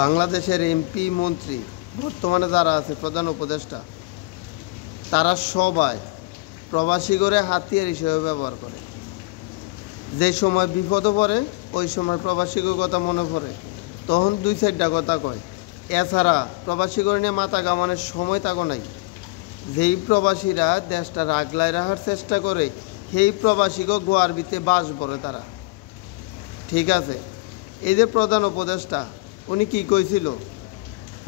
বাংলাদেশের এমপি মন্ত্রী বর্তমানে যারা আছে প্রধান উপদেষ্টা তারা সবাই প্রবাসী করে হাতিয়ার হিসেবে ব্যবহার করে। যে সময় বিপদে পড়ে ওই সময় প্রবাসীর কথা মনে পড়ে, তখন দুই চারটা কথা কয়। এছাড়া প্রবাসী করে নিয়ে মাথা কামানোর সময় তাকে নাই। যেই প্রবাসীরা দেশটা আগলায় রাখার চেষ্টা করে সেই প্রবাসীকে গোয়ার ভিতরে বাস পড়ে তারা। ঠিক আছে, এই যে প্রধান উপদেষ্টা উনি কি কইছিল?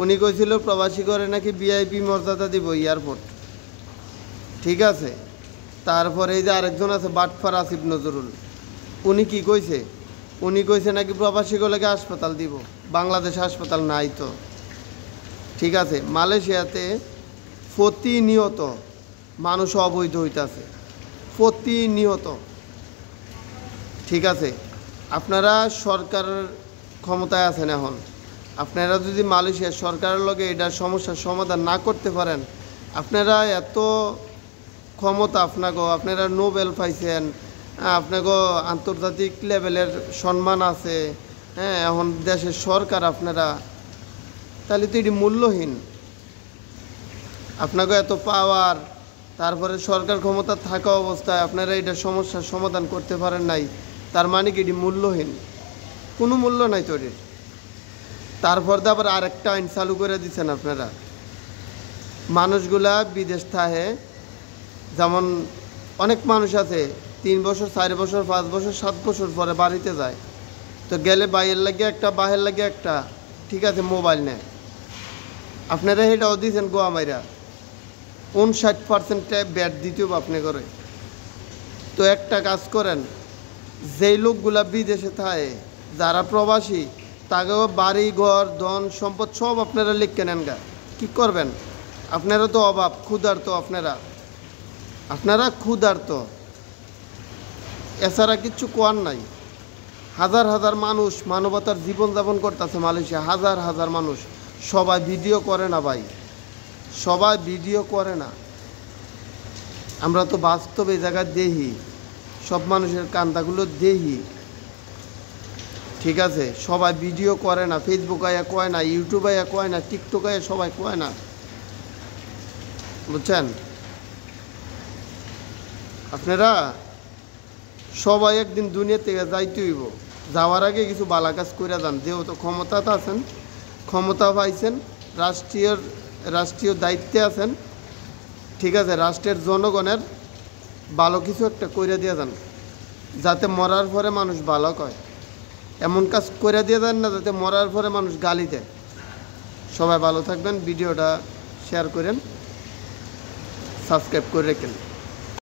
উনি কইছিল প্রবাসী করে নাকি ভিআইপি মর্যাদা দিব এয়ারপোর্ট। ঠিক আছে, তারপরে এই যে আরেকজন আছে বাটফার আসিফ নজরুল, উনি কি কইছে? উনি কইছে নাকি প্রবাসীগুলোকে হাসপাতাল দিব। বাংলাদেশ হাসপাতাল নাই তো। ঠিক আছে, মালয়েশিয়াতে প্রতিনিয়ত মানুষ অবৈধ হইতেছে, প্রতিনিয়ত। ঠিক আছে, আপনারা সরকারের ক্ষমতায় আছেন এখন, আপনারা যদি মালয়েশিয়ার সরকারের লগে এটার সমস্যার সমাধান না করতে পারেন, আপনারা এত ক্ষমতা আপনারা নোবেল পাইছেন, আপনাকে আন্তর্জাতিক লেভেলের সম্মান আছে, হ্যাঁ, এখন দেশের সরকার আপনারা, তাহলে তো এটি মূল্যহীন। আপনাকে এত পাওয়ার, তারপরে সরকার ক্ষমতা থাকা অবস্থায় আপনারা এটার সমস্যার সমাধান করতে পারেন নাই, তার মানে কি এটি মূল্যহীন? কোনো মূল্য নাই তৈরির। তারপর তো আবার আরেকটা আইন চালু করে দিচ্ছেন আপনারা, মানুষগুলা বিদেশ থাকে, যেমন অনেক মানুষ আছে 3 বছর 4 বছর 5 বছর 7 বছর পরে বাড়িতে যায়, তো গেলে বাইরের লাগে একটা বাহের লাগে একটা, ঠিক আছে, মোবাইল নেয়। আপনারা সেটাও দিয়েছেন গোয়া মাইরা 59% ব্যাট দিতেও আপনি করে। তো একটা কাজ করেন, যেই লোকগুলা বিদেশে থাকে যারা প্রবাসী, তাকেও বাড়ি ঘর ধন সম্পদ সব আপনারা লিখে নেন গা। কী করবেন? আপনারা তো অভাব ক্ষুধার্ত, আপনারা ক্ষুধার্ত, এছাড়া কিচ্ছু কোয়ার নাই। হাজার হাজার মানুষ মানবতার জীবনযাপন করতেছে মালয়েশিয়া, হাজার হাজার মানুষ। সবাই ভিডিও করে না ভাই, সবাই ভিডিও করে না। আমরা তো বাস্তবে এই জায়গায় দেখি, সব মানুষের কান্দাগুলো দেখি। ঠিক আছে, সবাই ভিডিও করে না, ফেসবুক আয়া কয় না, ইউটিউব আয়া কয় না, টিকটক আয়া সবাই কয় না, বুঝছেন? আপনারা সবাই একদিন দুনিয়া থেকে যাইতে হইব, যাওয়ার আগে কিছু বালা কাজ করে যান। যেহেতু ক্ষমতাতে আছেন, ক্ষমতা পাইছেন, রাষ্ট্রীয় দায়িত্বে আছেন, ঠিক আছে, রাষ্ট্রের জনগণের ভালো কিছু একটা করে দিয়ে যান, যাতে মরার পরে মানুষ ভালো কয়। এমন কাজ করে দিয়ে যান না যাতে মরার পরে মানুষ গালি দেয়। সবাই ভালো থাকবেন, ভিডিওটা শেয়ার করেন, সাবস্ক্রাইব করে রাখেন।